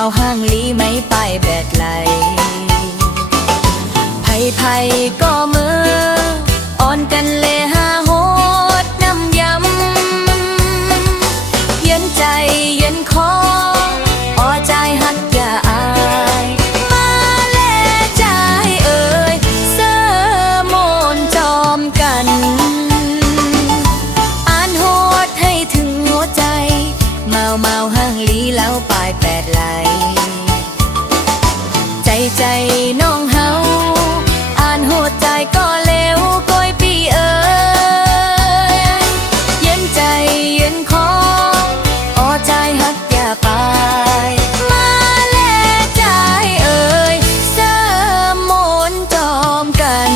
าห้างลีไม่ไปแบดไหลไผ่ก็มืออ่อนกันเลยหาโหดน้ำยำเย็นใจเย็นคออ้อใจหักอย่าอายมาแลใจเอ่ยเสื้อโมนจอมกันอ่านโหดให้ถึงหัวใจเมาห้างลีแล้วปลายแปดไหลใจน้องเฮาอ่านโหดใจก็เลวก้อยปีเอ๋ยเย็นใจเย็นคออ้อใจหักอย่าไปมาแลใจเอ่ยเสื้อโมนจอมกัน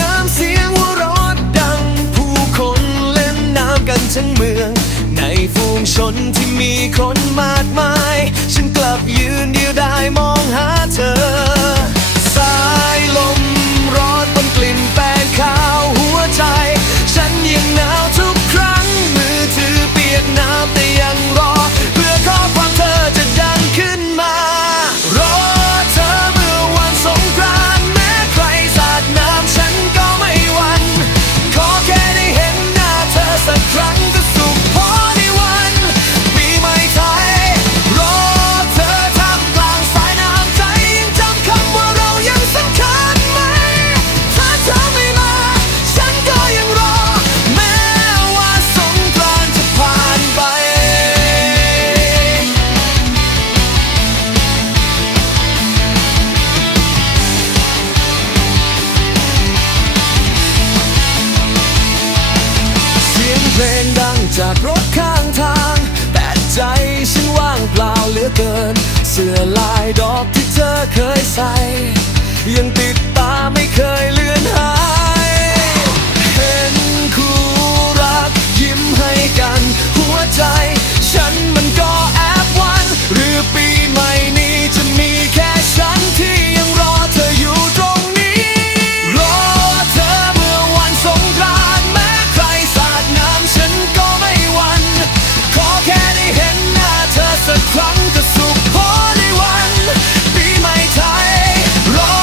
น้ำเสียงหัวเราะดังผู้คนเล่นน้ำกันทั้งเมืองในฝูงชนที่มีคนมากมายฉันกลับยืนเดียวดายมองหาเธอสายลมร้อนบนกลิ่นแป้งข้าวหัวใจฉันยังหนาวทุกครั้งมือถือเปียกน้ำแต่ยังรอเพื่อข้อความเธอจะดังขึ้นมารอเธอเมื่อวันสงกรานต์แม้ใครสาดน้ำฉันก็ไม่หวั่นขอแค่ได้เห็นหน้าเธอสักครั้งก็สุขพอในวันปีใหม่ไทยรอเธอท่ามกลางสายน้ำใจยังจำคำว่าเรายังสำคัญไหมถ้าเธอไม่มาฉันก็ยังรอแม้ว่าสงกรานต์จะผ่านไปเสียงเพลงดังจากรถข้างทางแต่ใจฉันว่างเปล่าเหลือเกินเสื้อลายดอกที่เธอเคยใส่ยังติดตาไม่เคยเลือนหายเห็นคู่รักยิ้มให้กันหัวใจฉันมันก็แอบหวั่นหรือปีใหม่นี้จะมีแค่ฉันที่ยังรอเธออยู่ตรงนี้รอเธอเมื่อวันสงกรานต์แม้ใครสาดน้ำฉันก็ไม่หวั่นขอแค่ได้เห็นหน้าเธอสักครั้งก็สุขพอในวันปีใหม่ไทยรอ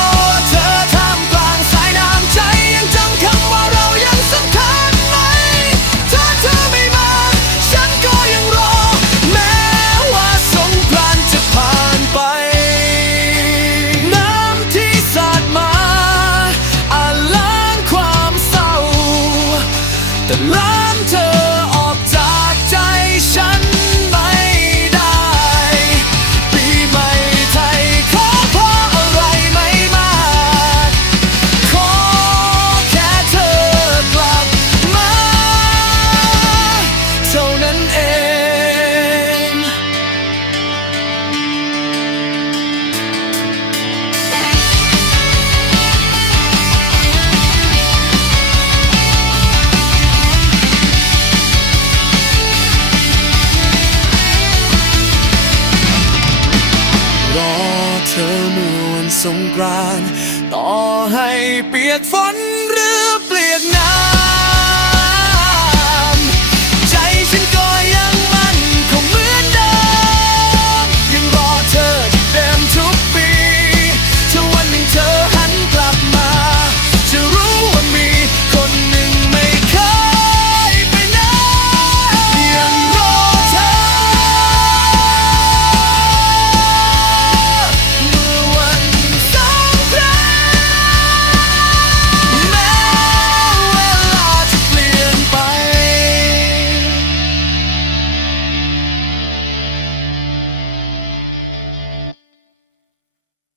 เธอท่ามกลางสายน้ำใจยังจำคำว่าเรายังสำคัญไหมถ้าเธอไม่มาฉันก็ยังรอแม้ว่าสงกรานต์จะผ่านไปน้ำที่สาดมาอาจล้างความเศร้าแต่ล้างเธอออกจากใจฉันไม่ได้ปีใหม่ไทยขอเพราะอะไรไม่มากขอแค่เธอกลับมาเท่านั้นเอง รอเธอเมื่อวันสงกรานต์ต่อให้เปียกฝนหรือเปียกน้ำ